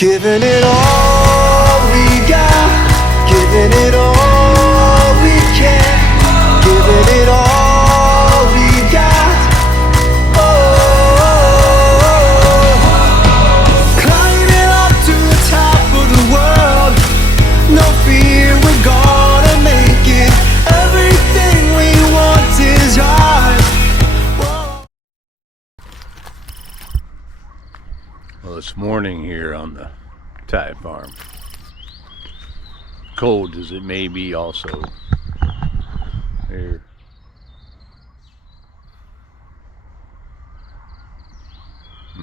Giving it all we got, giving it all we can, giving it all we got. Oh, climbing up to the top of the world, no fear, we're gonna make it. Everything we want is ours. Whoa. Well, it's morning here on the Thai farm. Cold as it may be also here.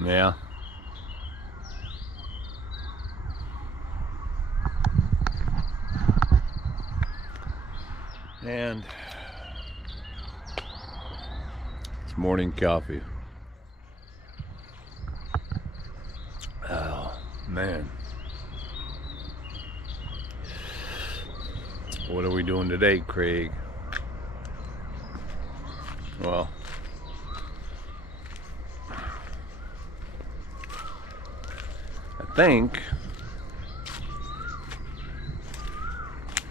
Yeah. And it's morning coffee. Oh, man. What are we doing today, Craig? Well, I think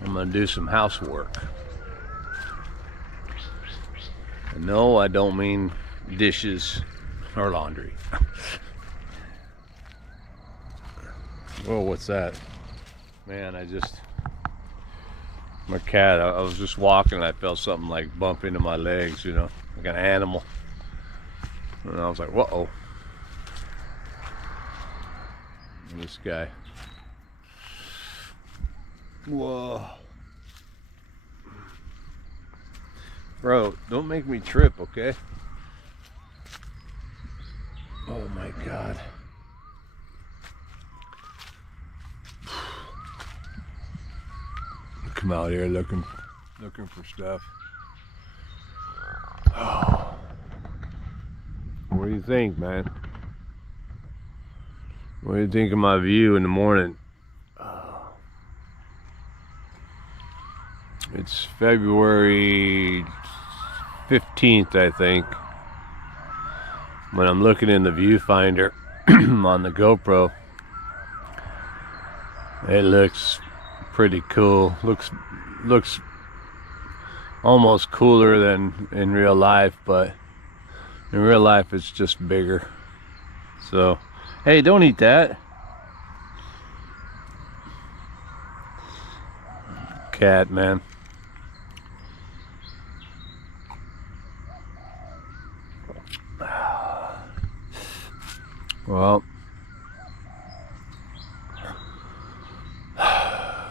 I'm gonna do some housework. And no, I don't mean dishes or laundry. Whoa, what's that? Man, my cat, I was just walking and I felt something like bump into my legs, you know, like an animal. And I was like, whoa. And this guy. Whoa. Bro, don't make me trip, okay? Oh my God. Come out here looking for stuff. Oh. What do you think, man? What do you think of my view in the morning? It's February 15th, I think. When I'm looking in the viewfinder on the GoPro, it looks pretty cool. Looks almost cooler than in real life, but in real life it's just bigger. So, hey, don't eat that. Cat, man. Well,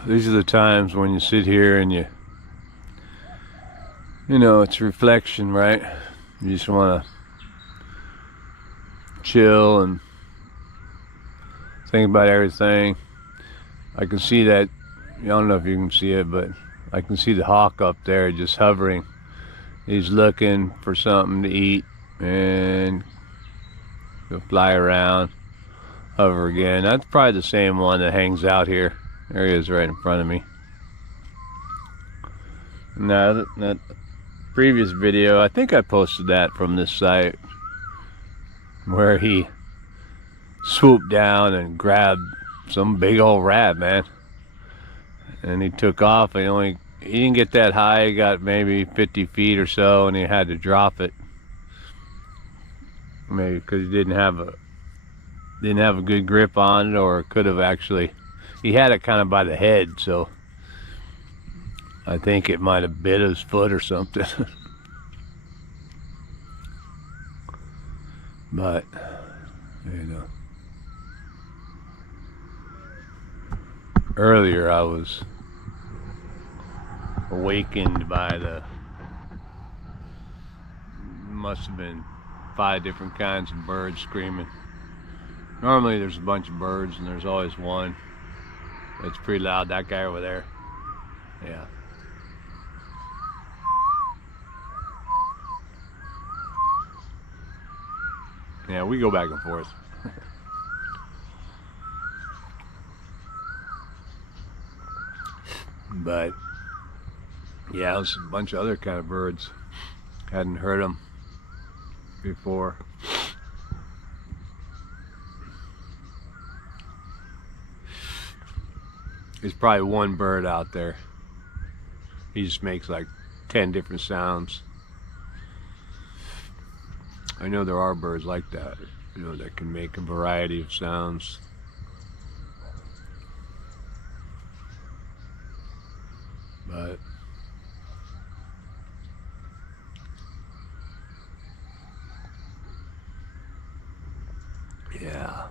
these are the times when you sit here and you know, it's reflection, right? You just want to chill and think about everything. I can see that, I don't know if you can see it, but I can see the hawk up there just hovering. He's looking for something to eat and he'll fly around, hover again. That's probably the same one that hangs out here. There he is right in front of me. Now, that previous video, I think I posted that from this site where he swooped down and grabbed some big old rat, man. And he took off. He didn't get that high. He got maybe 50 feet or so, and he had to drop it. Maybe because he didn't have a good grip on it, or could have actually. He had it kind of by the head, so I think it might have bit his foot or something. But you know, earlier I was awakened by must have been 5 different kinds of birds screaming. Normally there's a bunch of birds and there's always one that's pretty loud. That guy over there, yeah. Yeah, we go back and forth. But yeah, it was a bunch of other kind of birds. Hadn't heard them before. There's probably one bird out there. He just makes like 10 different sounds. I know there are birds like that, you know, that can make a variety of sounds. But yeah.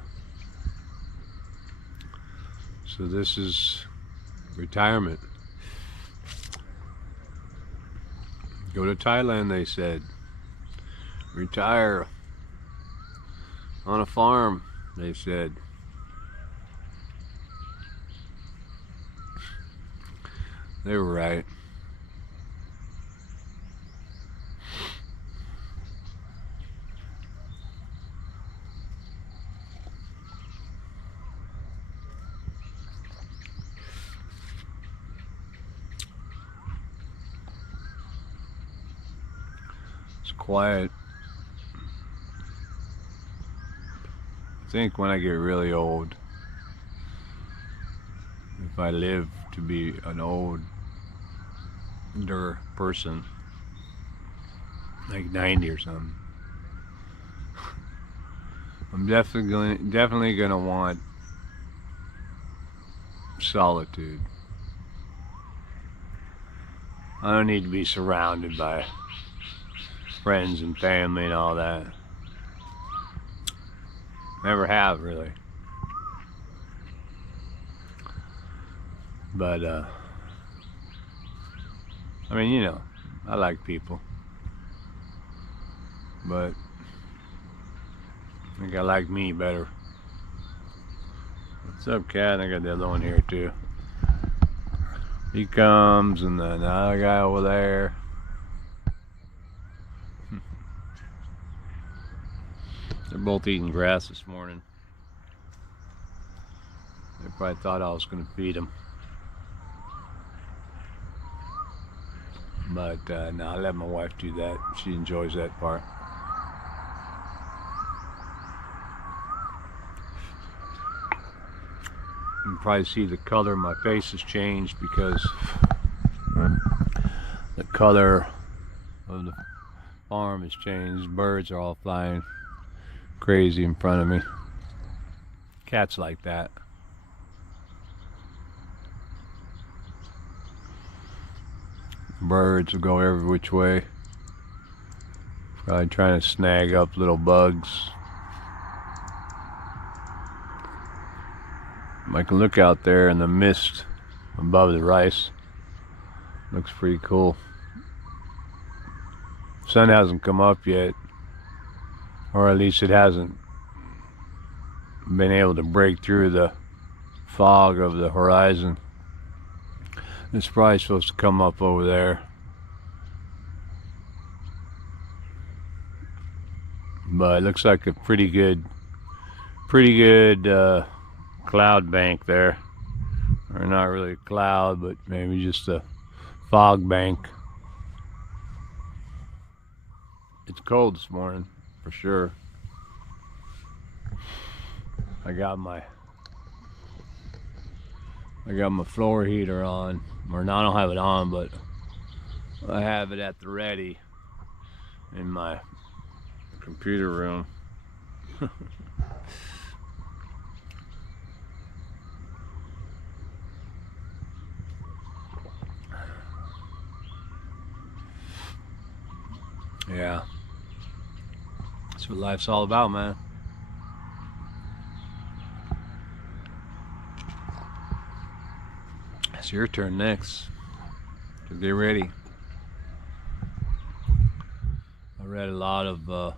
So this is retirement. Go to Thailand, they said. Retire on a farm, they said. They were right. It's quiet. I think when I get really old, if I live to be an older person, like 90 or something, I'm definitely gonna want solitude. I don't need to be surrounded by friends and family and all that. Never have, really. But I mean, you know, I like people, but I think I like me better. What's up, cat? I got the other one here too. He comes, and then the other guy over there. They're both eating grass this morning. They probably thought I was going to feed them. But no, I let my wife do that. She enjoys that part. You can probably see the color of my face has changed because the color of the farm has changed. Birds are all flying crazy in front of me. Cats like that. Birds will go every which way, probably trying to snag up little bugs. I can look out there in the mist above the rice. Looks pretty cool. Sun hasn't come up yet, or at least it hasn't been able to break through the fog of the horizon. It's probably supposed to come up over there, but it looks like a pretty good cloud bank there, or not really a cloud, but maybe just a fog bank. It's cold this morning for sure. I got my floor heater on, or no, I don't have it on, but I have it at the ready in my computer room. Yeah, that's what life's all about, man. It's your turn next, so get ready. I read a lot of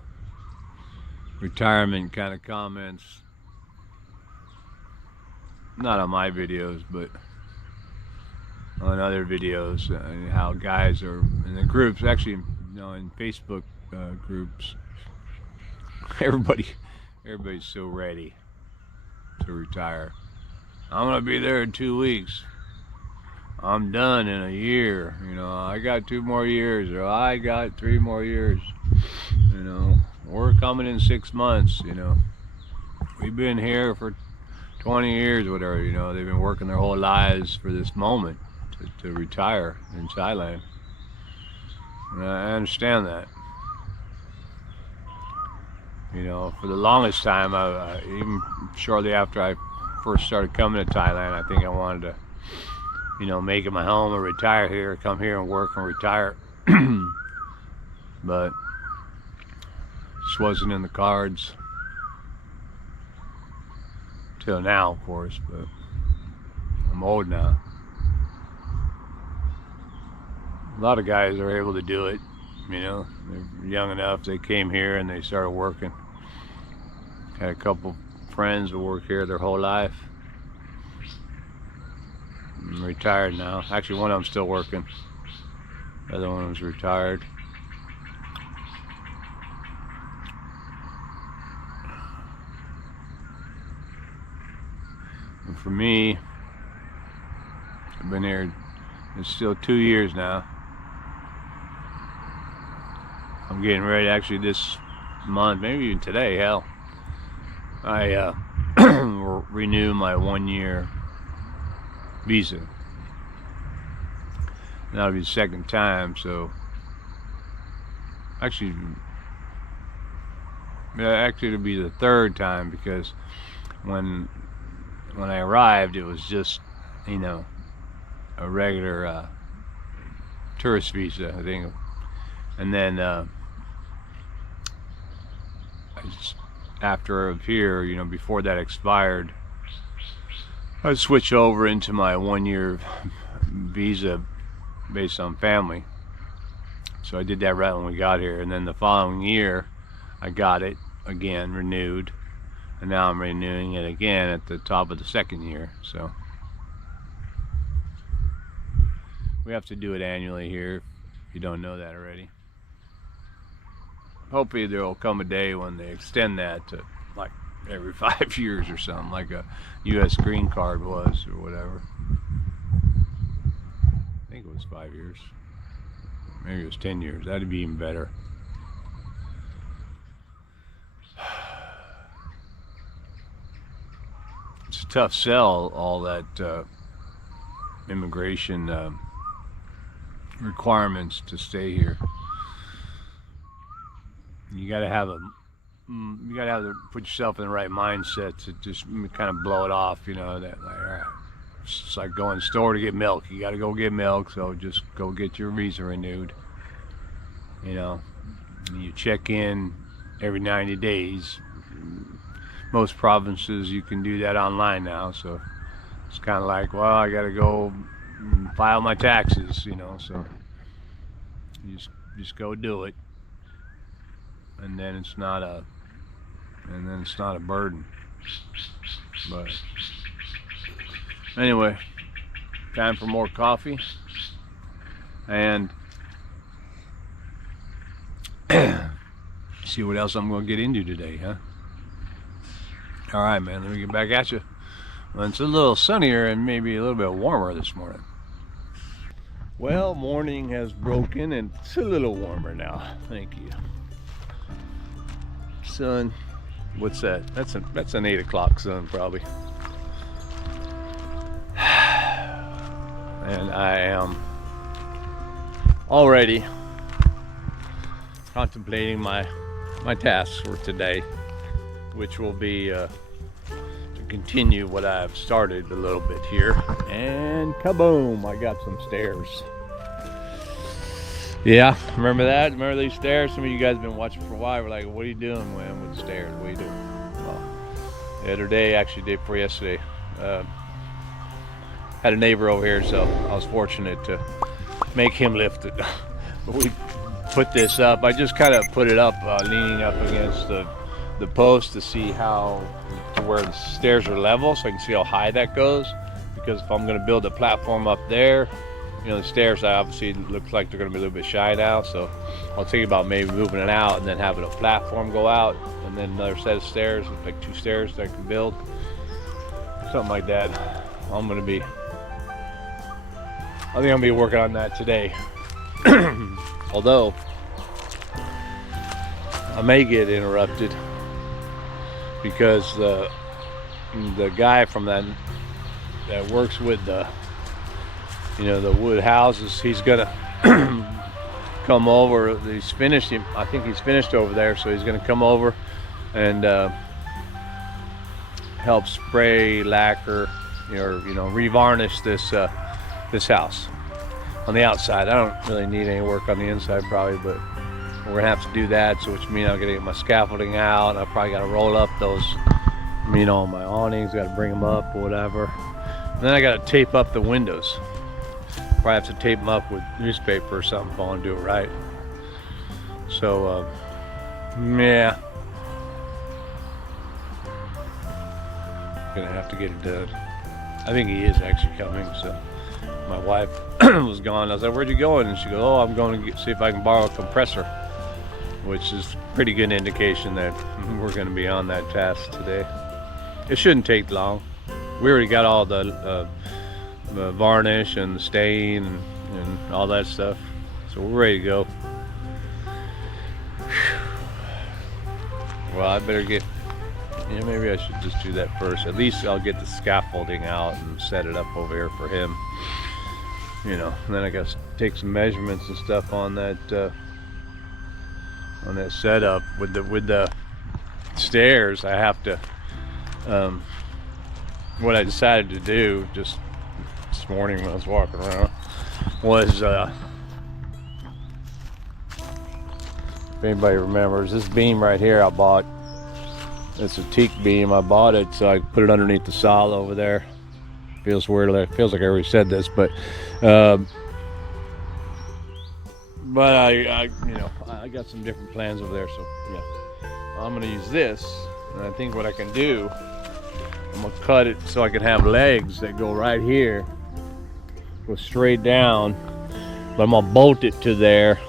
retirement kind of comments, not on my videos, but on other videos, and how guys are in the groups, actually, you know, in Facebook groups, everybody's so ready to retire. I'm gonna be there in 2 weeks. I'm done in a year, you know, I got 2 more years, or I got 3 more years, you know, we're coming in 6 months, you know. We've been here for 20 years, whatever, you know, they've been working their whole lives for this moment to retire in Thailand. And I understand that. You know, for the longest time, even shortly after I first started coming to Thailand, I think I wanted to, you know, make it my home and retire here, come here and work and retire. But just wasn't in the cards till now, of course, but I'm old now. A lot of guys are able to do it, you know, they're young enough, they came here and they started working. Had a couple friends who work here their whole life. I'm retired now. Actually, one of them's still working. The other one was retired. And for me, I've been here, it's still 2 years now. I'm getting ready, actually this month, maybe even today, hell. I renew my 1-year visa. That'll be the second time, so actually it'll be the third time, because when I arrived it was just, you know, a regular tourist visa, I think, and then after here, you know, before that expired, I switched over into my 1-year visa based on family. So I did that right when we got here, and then the following year I got it again renewed, and now I'm renewing it again at the top of the second year. So we have to do it annually here, if you don't know that already. Hopefully there will come a day when they extend that to like every 5 years or something, like a U.S. green card was, or whatever. I think it was 5 years. Maybe it was 10 years. That'd be even better. It's a tough sell, all that immigration requirements to stay here. You gotta have to put yourself in the right mindset to just kind of blow it off, you know, that like, all right, it's like going to the store to get milk. You gotta go get milk, so just go get your visa renewed. You know, you check in every 90 days. Most provinces you can do that online now, so it's kind of like, well, I gotta go file my taxes, you know, so you just go do it. And then it's not a burden. But anyway, time for more coffee and see what else I'm going to get into today, huh? All right, man, let me get back at you. Well, it's a little sunnier and maybe a little bit warmer this morning. Well, morning has broken and it's a little warmer now. Thank you. Sun, what's that? That's an 8 o'clock sun probably. And I am already contemplating my tasks for today, which will be to continue what I've started a little bit here. And kaboom, I got some stairs. Yeah, remember that? Remember these stairs? Some of you guys have been watching for a while. We're like, what are you doing, man, with the stairs? What are you doing? Well, the other day, actually day before yesterday, had a neighbor over here, so I was fortunate to make him lift it. But we put this up. I just kind of put it up, leaning up against the post to see to where the stairs are level, so I can see how high that goes. Because if I'm going to build a platform up there, you know, the stairs obviously looks like they're going to be a little bit shy now, so I'll think about maybe moving it out and then having a platform go out, and then another set of stairs, like 2 stairs that I can build, something like that. I think I'm going to be working on that today. Although I may get interrupted because the guy from that works with the, you know, the wood houses, he's gonna come over. He's finished him. I think he's finished over there, so he's gonna come over and help spray, lacquer, or, you know, re-varnish this this house on the outside. I don't really need any work on the inside probably, but we're gonna have to do that. So which means I'm gonna get my scaffolding out. I probably got to roll up those, you know, my awnings. Got to bring them up or whatever. And then I got to tape up the windows. Probably have to tape them up with newspaper or something if I want to do it right. So yeah, gonna have to get it done. I think he is actually coming. So my wife was gone. I was like, "Where'd you going?" And she goes, "Oh, I'm going to see if I can borrow a compressor," which is a pretty good indication that we're going to be on that task today. It shouldn't take long. We already got all the varnish and the stain and all that stuff, so we're ready to go. Well, I better get, yeah, maybe I should just do that first. At least I'll get the scaffolding out and set it up over here for him, you know. And then I got to take some measurements and stuff on that setup with the stairs. I have to what I decided to do just this morning when I was walking around was if anybody remembers, this beam right here I bought, it's a teak beam. I bought it so I put it underneath the saw over there. Feels weird, it feels like I already said this, but I you know, I got some different plans over there. So yeah, I'm gonna use this, and I think what I can do, I'm gonna cut it so I can have legs that go right here, go straight down, but I'm gonna bolt it to there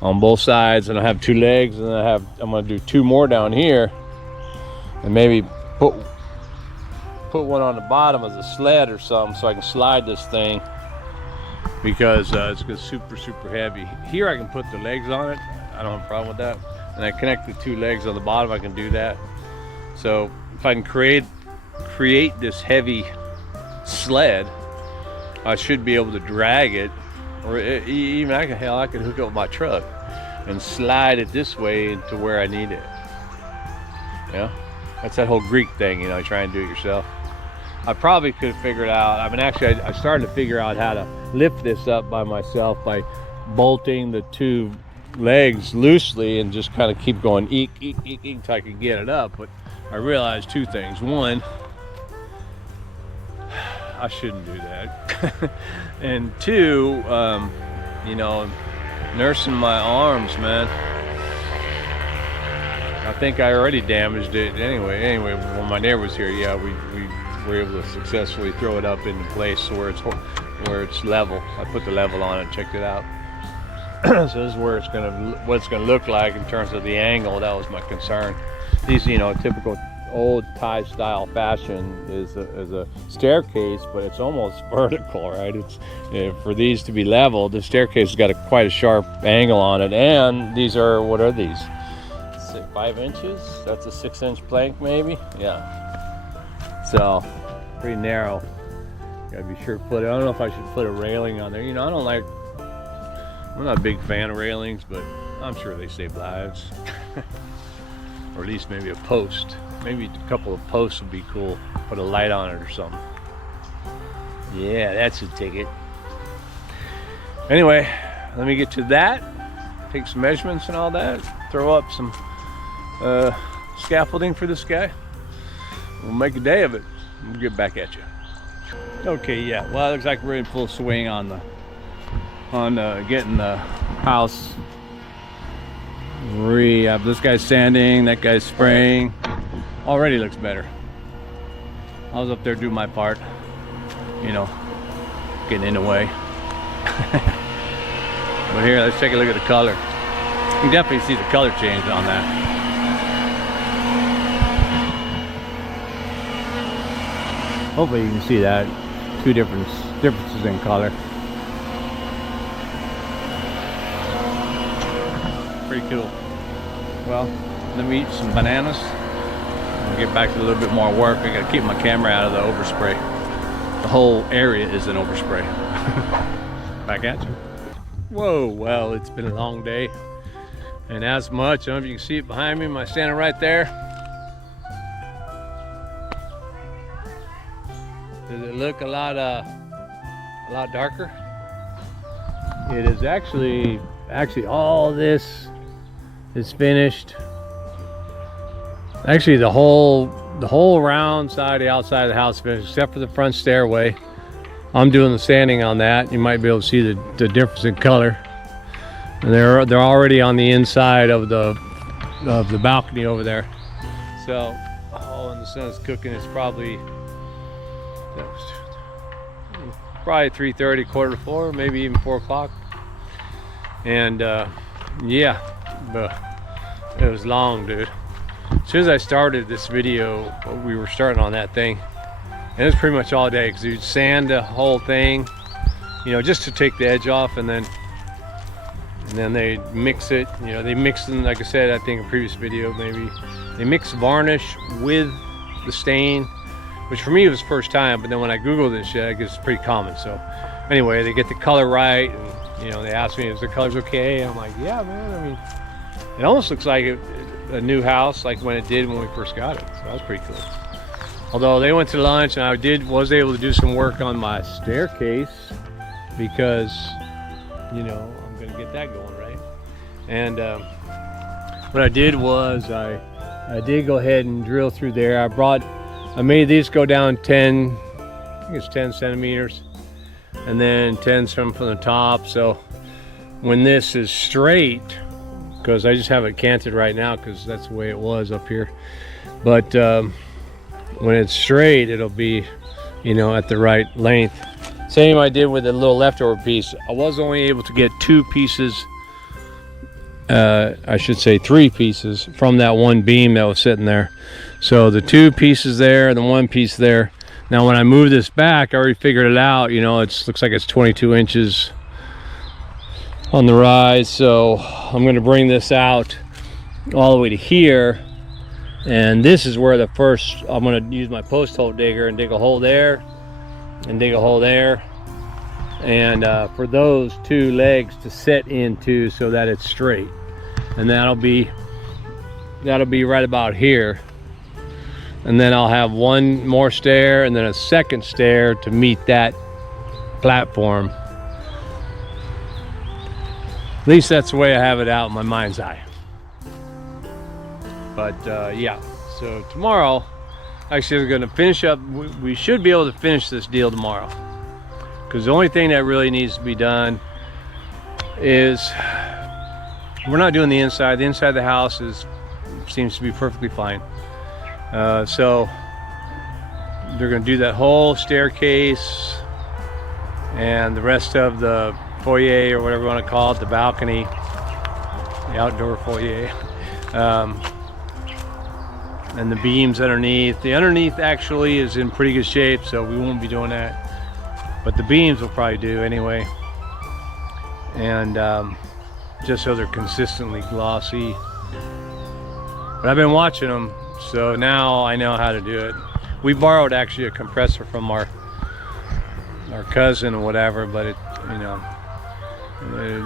on both sides, and I have two legs, and I'm gonna do two more down here, and maybe put one on the bottom as a sled or something so I can slide this thing, because it's super heavy. Here I can put the legs on it, I don't have a problem with that, and I connect the two legs on the bottom, I can do that. So if I can create this heavy sled, I should be able to drag it, or even I could hook it up my truck and slide it this way into where I need it. Yeah, that's that whole Greek thing, you know, try and do it yourself. I probably could figure it out. I mean, actually, I started to figure out how to lift this up by myself by bolting the two legs loosely and just kind of keep going eek until I can get it up. But I realized two things. One, I shouldn't do that. And two, you know, nursing my arms, man. I think I already damaged it anyway. When my neighbor was here, yeah, we were able to successfully throw it up into place where it's level. I put the level on it, checked it out. So this is where what it's gonna look like in terms of the angle. That was my concern. These, you know, typical old Thai style fashion is a staircase, but it's almost vertical, right? It's for these to be level, the staircase has got quite a sharp angle on it, and these are, what are these? 5 inches? That's a 6-inch plank, maybe? Yeah. So pretty narrow. Gotta be sure to put it. I don't know if I should put a railing on there. You know, I'm not a big fan of railings, but I'm sure they save lives. Or at least maybe a post. Maybe a couple of posts would be cool. Put a light on it or something. Yeah, that's a ticket. Anyway, let me get to that. Take some measurements and all that. Throw up some scaffolding for this guy. We'll make a day of it. We'll get back at you. Okay, yeah. Well, it looks like we're in full swing on getting the house this guy's sanding, that guy's spraying. Already looks better. I was up there doing my part, you know, getting in the way. But here, let's take a look at the color. You can definitely see the color change on that. Hopefully you can see that. Two differences in color. Pretty cool. Well, let me eat some bananas. get back to a little bit more work. I gotta keep my camera out of the overspray. The whole area is an overspray. Back at you. Whoa, well, it's been a long day. And as much, I don't know if you can see it behind me, am I standing right there? Does it look a lot darker? It is actually all this is finished. Actually, the whole round side, the outside of the house is finished, except for the front stairway. I'm doing the sanding on that. You might be able to see the difference in color. And they're already on the inside of the balcony over there. So, oh, and the sun's cooking. It's probably 3:30, 3:45, maybe even 4 o'clock. And yeah, but it was long, dude. As soon as I started this video, we were starting on that thing, and it was pretty much all day because you'd sand the whole thing, you know, just to take the edge off, and then they mix it. You know, they mix them, like I said, I think in a previous video, maybe they mix varnish with the stain, which for me was the first time, but then when I googled this shit, I guess it's pretty common. So anyway, they get the color right, and you know, they asked me if the color's okay. I'm like, yeah, man. I mean, it almost looks like a new house, like when it did when we first got it. So that was pretty cool. Although they went to lunch, and I was able to do some work on my staircase because, you know, I'm gonna get that going, right? And what I did was I did go ahead and drill through there. I made these go down 10, I think it's 10 centimeters, and then 10 from the top. So when this is straight, because I just have it canted right now because that's the way it was up here, but when it's straight, it'll be, you know, at the right length. Same I did with the little leftover piece. I was only able to get 2 pieces, I should say 3 pieces from that one beam that was sitting there. So the 2 pieces there and the 1 piece there. Now when I move this back, I already figured it out. You know, it looks like it's 22 inches on the rise. So I'm going to bring this out all the way to here. And this is where I'm going to use my post hole digger and dig a hole there and dig a hole there. And for those 2 legs to set into so that it's straight. And that'll be right about here. And then I'll have 1 more stair and then a second stair to meet that platform. At least that's the way I have it out in my mind's eye. But yeah, so tomorrow, actually we're gonna finish up, we should be able to finish this deal tomorrow. Because the only thing that really needs to be done is, we're not doing the inside. The inside of the house seems to be perfectly fine. So they're going to do that whole staircase and the rest of the foyer, or whatever you want to call it, the balcony, the outdoor foyer, and the beams underneath. The underneath actually is in pretty good shape, so we won't be doing that, but the beams will probably do anyway. And just so they're consistently glossy. But I've been watching them, so now I know how to do it. We borrowed actually a compressor from our cousin or whatever, but it, you know,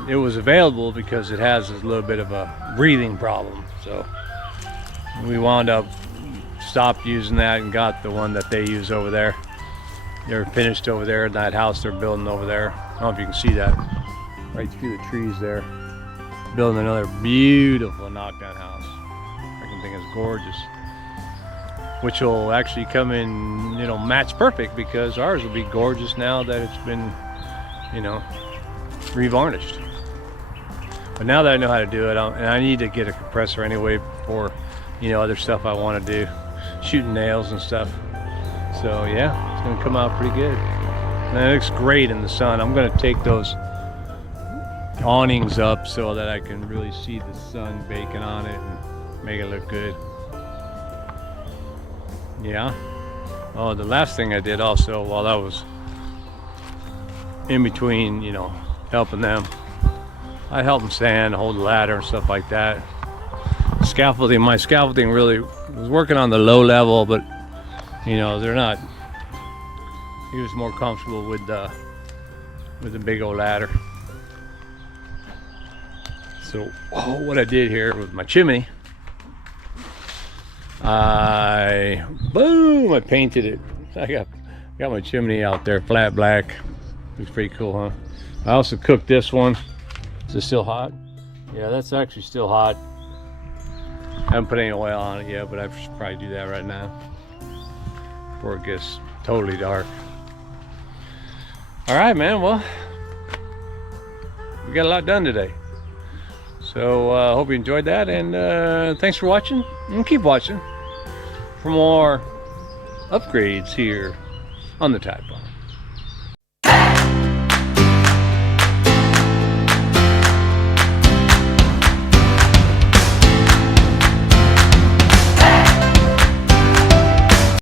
it was available because it has a little bit of a breathing problem. So we wound up stopped using that and got the one that they use over there. They're finished over there in that house they're building over there. I don't know if you can see that right through the trees there. Building another beautiful knockdown house. I can think it's gorgeous. Which will actually come in, it'll match perfect because ours will be gorgeous now that it's been, you know, re-varnished. But now that I know how to do it, and I need to get a compressor anyway for, you know, other stuff I want to do, shooting nails and stuff. So yeah, it's gonna come out pretty good. And it looks great in the sun. I'm gonna take those awnings up so that I can really see the sun baking on it and make it look good. Yeah. Oh, the last thing I did also while I was in between, you know, helping them, I helped them sand, hold the ladder and stuff like that. Scaffolding, my scaffolding really was working on the low level, but you know, they're not. He was more comfortable with the big old ladder. So, what I did here with my chimney, I painted it. I got my chimney out there flat black. Looks pretty cool, huh? I also cooked this one. Is it still hot? Yeah, that's actually still hot. I haven't put any oil on it yet, but I should probably do that right now before it gets totally dark. All right, man. Well, we got a lot done today. So I hope you enjoyed that, and thanks for watching, and keep watching for more upgrades here on the Tide Farm.